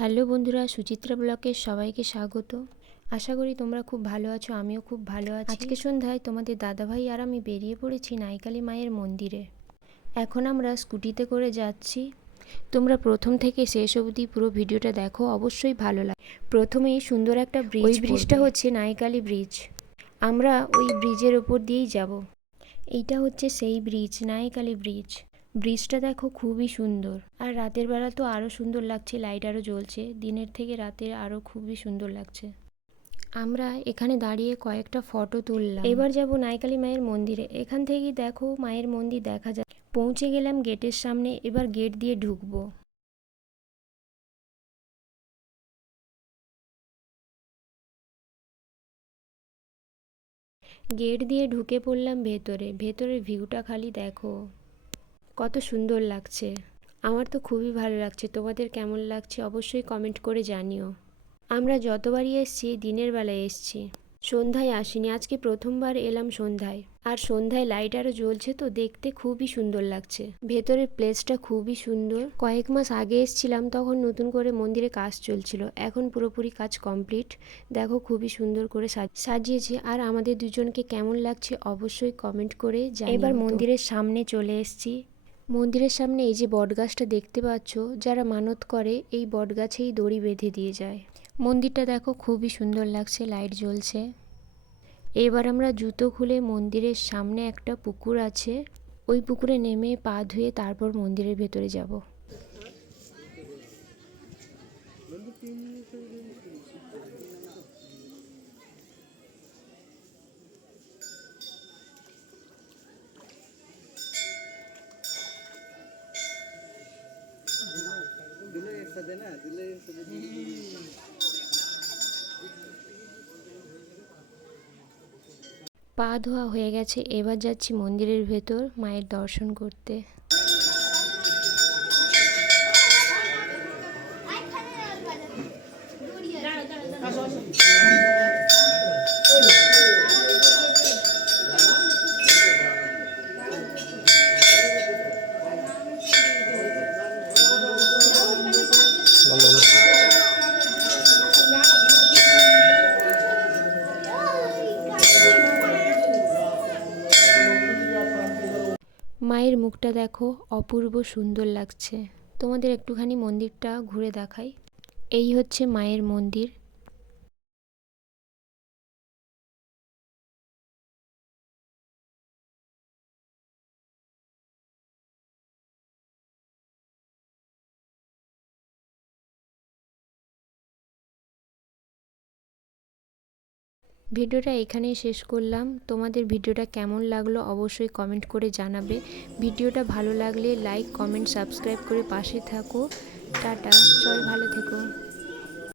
Hello বন্ধুরা, সুচিত্রা ব্লগে সবাইকে স্বাগত। আশা করি তোমরা খুব ভালো আছো, আমিও খুব ভালো আছি। আজকে সন্ধ্যায় তোমাদের দাদাভাই আর আমি বেরিয়ে পড়েছি নাইকালি মায়ের মন্দিরে। এখন আমরা স্কুটিতে করে যাচ্ছি। তোমরা প্রথম থেকে শেষ অবধি পুরো ভিডিওটা দেখো, অবশ্যই ভালো লাগে। প্রথমেই সুন্দর একটা ব্রিজ, ওই ব্রিজটা হচ্ছে নাইকালি ব্রিজ। আমরা ওই ব্রিজের ওপর দিয়েই যাব। এইটা হচ্ছে সেই ব্রিজ, নাইকালি ব্রিজ। ব্রিজটা দেখো খুবই সুন্দর, আর রাতের বেলা তো আরও সুন্দর লাগছে, লাইট আরও জ্বলছে। দিনের থেকে রাতে আরও খুবই সুন্দর লাগছে। আমরা এখানে দাঁড়িয়ে কয়েকটা ফটো তুললাম। এবার যাব নাইকালি মায়ের মন্দিরে। এখান থেকেই দেখো মায়ের মন্দির দেখা যায়। পৌঁছে গেলাম গেটের সামনে, এবার গেট দিয়ে ঢুকবো। গেট দিয়ে ঢুকে পড়লাম ভেতরে। ভেতরের ভিউটা খালি দেখো, কত সুন্দর লাগছে। আমার তো খুবই ভালো লাগছে। তোমাদের কেমন লাগছে অবশ্যই কমেন্ট করে জানিও। আমরা যতবারই এসছি দিনের বেলায় এসছি, সন্ধ্যায় আসিনি। আজকে প্রথমবার এলাম সন্ধ্যায়, আর সন্ধ্যায় লাইট আরও জ্বলছে তো দেখতে খুবই সুন্দর লাগছে। ভেতরের প্লেসটা খুবই সুন্দর। কয়েক মাস আগে এসছিলাম, তখন নতুন করে মন্দিরে কাজ চলছিল। এখন পুরোপুরি কাজ কমপ্লিট। দেখো খুবই সুন্দর করে সাজিয়েছে। আর আমাদের দুজনকে কেমন লাগছে অবশ্যই কমেন্ট করে জানিও। এবার মন্দিরের সামনে চলে এসছি। মন্দিরের সামনে এই যে বটগাছটা দেখতে পাচ্ছ, যারা মানত করে এই বটগাছেই দড়ি বেঁধে দিয়ে যায়। মন্দিরটা দেখো খুবই সুন্দর লাগছে, লাইট জ্বলছে। এবার আমরা জুতো খুলে, মন্দিরের সামনে একটা পুকুর আছে, ওই পুকুরে নেমে পা ধুয়ে তারপর মন্দিরের ভেতরে যাব। পা ধোয়া হয়ে গেছে, এবার যাচ্ছি মন্দিরের ভেতর মায়ের দর্শন করতে। মায়ের মুখটা দেখো অপূর্ব সুন্দর লাগছে। তোমাদের একটুখানি মন্দিরটা ঘুরে দেখাই। এই হচ্ছে মায়ের মন্দির। ভিডিওটা এখানেই শেষ করলাম। তোমাদের ভিডিওটা কেমন লাগলো অবশ্যই কমেন্ট করে জানাবে। ভিডিওটা ভালো লাগলে লাইক, কমেন্ট, সাবস্ক্রাইব করে পাশে থাকো। টাটা, সবাই ভালো থেকো।